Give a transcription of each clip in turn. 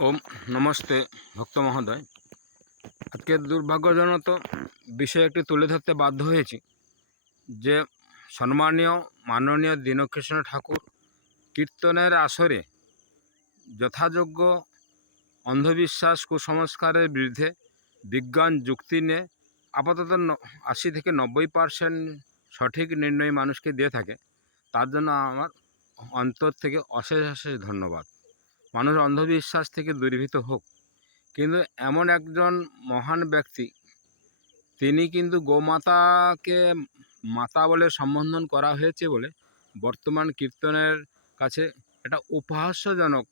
ওম নমস্তে ভক্ত মহোদয়। আজকে দুর্ভাগ্যজনক বিষয় একটি তুলে ধরতে বাধ্য হয়েছি যে সম্মানীয় মাননীয় দীনকৃষ্ণ ঠাকুর কীর্তনের আসরে যথাযোগ্য অন্ধবিশ্বাস কুসংস্কারের বিরুদ্ধে বিজ্ঞান যুক্তি নিয়ে আপাতত 80 থেকে 90% সঠিক নির্ণয় মানুষকে দিয়ে থাকে। তার জন্য আমার অন্তর থেকে অশেষ অশেষ ধন্যবাদ। মানুষ অন্ধবিশ্বাস থেকে দূরীভূত হোক, কিন্তু এমন একজন মহান ব্যক্তি, তিনি কিন্তু গোমাতাকে মাতা বলে সম্বোধন করা হয়েছে বলে বর্তমান কীর্তনের কাছে একটা উপহাস্যজনক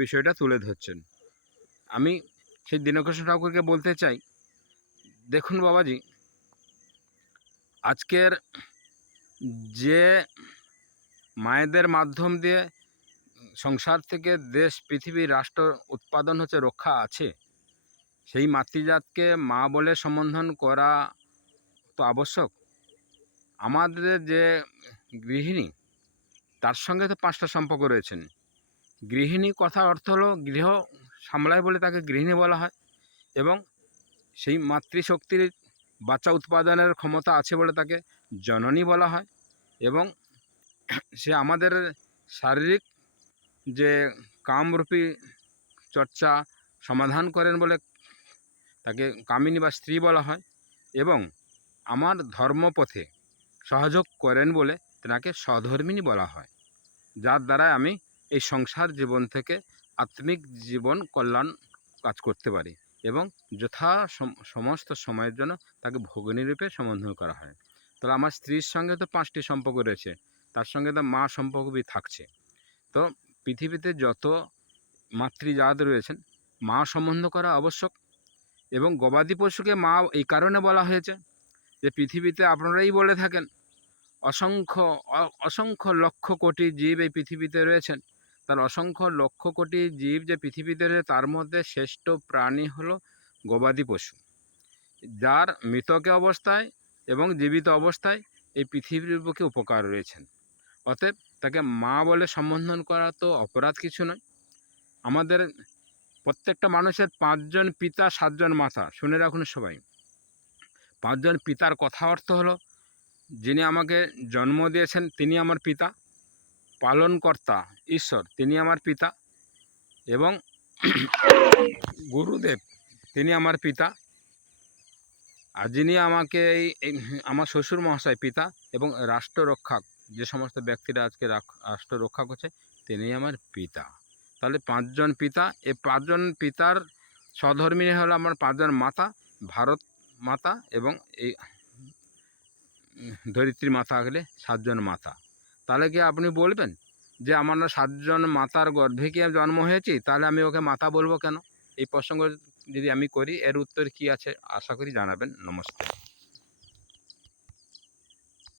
বিষয়টা তুলে ধরছেন। আমি সেই দীনকৃষ্ণ ঠাকুরকে বলতে চাই, দেখুন বাবাজি, আজকের যে মায়েদের মাধ্যম দিয়ে সংসার থেকে দেশ পৃথিবী রাষ্ট্র উৎপাদন হচ্ছে, রক্ষা আছে, সেই মাতৃজাতকে মা বলে সম্বোধন করা তো আবশ্যক। আমাদের যে গৃহিণী, তার সঙ্গে তো 5টা সম্পর্ক রয়েছেন। গৃহিণী কথার অর্থ হলো গৃহ সামলায় বলে তাকে গৃহিণী বলা হয়, এবং সেই মাতৃশক্তির বাচ্চা উৎপাদনের ক্ষমতা আছে বলে তাকে জননী বলা হয়, এবং সে আমাদের শারীরিক যে কামরূপী চর্চা সমাধান করেন বলে তাকে কামিনী বা স্ত্রী বলা হয়, এবং আমার ধর্মপথে সহযোগ করেন বলে তেনাকে সধর্মিণী বলা হয়, যার দ্বারা আমি এই সংসার জীবন থেকে আত্মিক জীবন কল্যাণ কাজ করতে পারি, এবং সমস্ত সময়ের জন্য তাকে ভগিনী রূপে সম্বোধন করা হয়। তাহলে আমার স্ত্রীর সঙ্গে তো 5টি সম্পর্ক রয়েছে, তার সঙ্গে তো মা সম্পর্কই থাকছে। তো পৃথিবীতে যত মাতৃজাত রয়েছেন, মা সম্বন্ধ করা আবশ্যক। এবং গবাদি পশুকে মা এই কারণে বলা হয়েছে যে পৃথিবীতে আপনারাই বলে থাকেন অসংখ্য অসংখ্য লক্ষ কোটি জীব এই পৃথিবীতে রয়েছেন। তার অসংখ্য লক্ষ কোটি জীব যে পৃথিবীতে রয়েছে, তার মধ্যে শ্রেষ্ঠ প্রাণী হলো গবাদি পশু, যার মৃতকে অবস্থায় এবং জীবিত অবস্থায় এই পৃথিবীর বুকে উপকার রয়েছেন। অতএব তাকে মা বলে সম্বোধন করা তো অপরাধ কিছু নয়। আমাদের প্রত্যেকটা মানুষের 5 জন পিতা 7 জন মাতা। শুনে রাখুন সবাই, 5 জন পিতার কথা অর্থ হলো, যিনি আমাকে জন্ম দিয়েছেন তিনি আমার পিতা, পালনকর্তা ঈশ্বর তিনি আমার পিতা, এবং গুরুদেব তিনি আমার পিতা, আর যিনি আমাকে এই আমার শ্বশুর মহাশয় পিতা, এবং রাষ্ট্র রক্ষক যে সমস্ত ব্যক্তিরা আজকে রাষ্ট্র রক্ষা করছে তিনি আমার পিতা। তাহলে 5 জন পিতা, এই 5 জন পিতার সহধর্মিণী হলো আমার 5 জন মাতা, ভারত মাতা, এবং এই ধরিত্রী মাতা গেলে 7 জন মাতা। তাহলে কি আপনি বলবেন যে আমার 7 জন মাতার গর্ভে কি আমি জন্ম হয়েছি, তাহলে আমি ওকে মাতা বলবো কেন? এই প্রসঙ্গ যদি আমি করি, এর উত্তর কি আছে আশা করি জানাবেন। নমস্তে।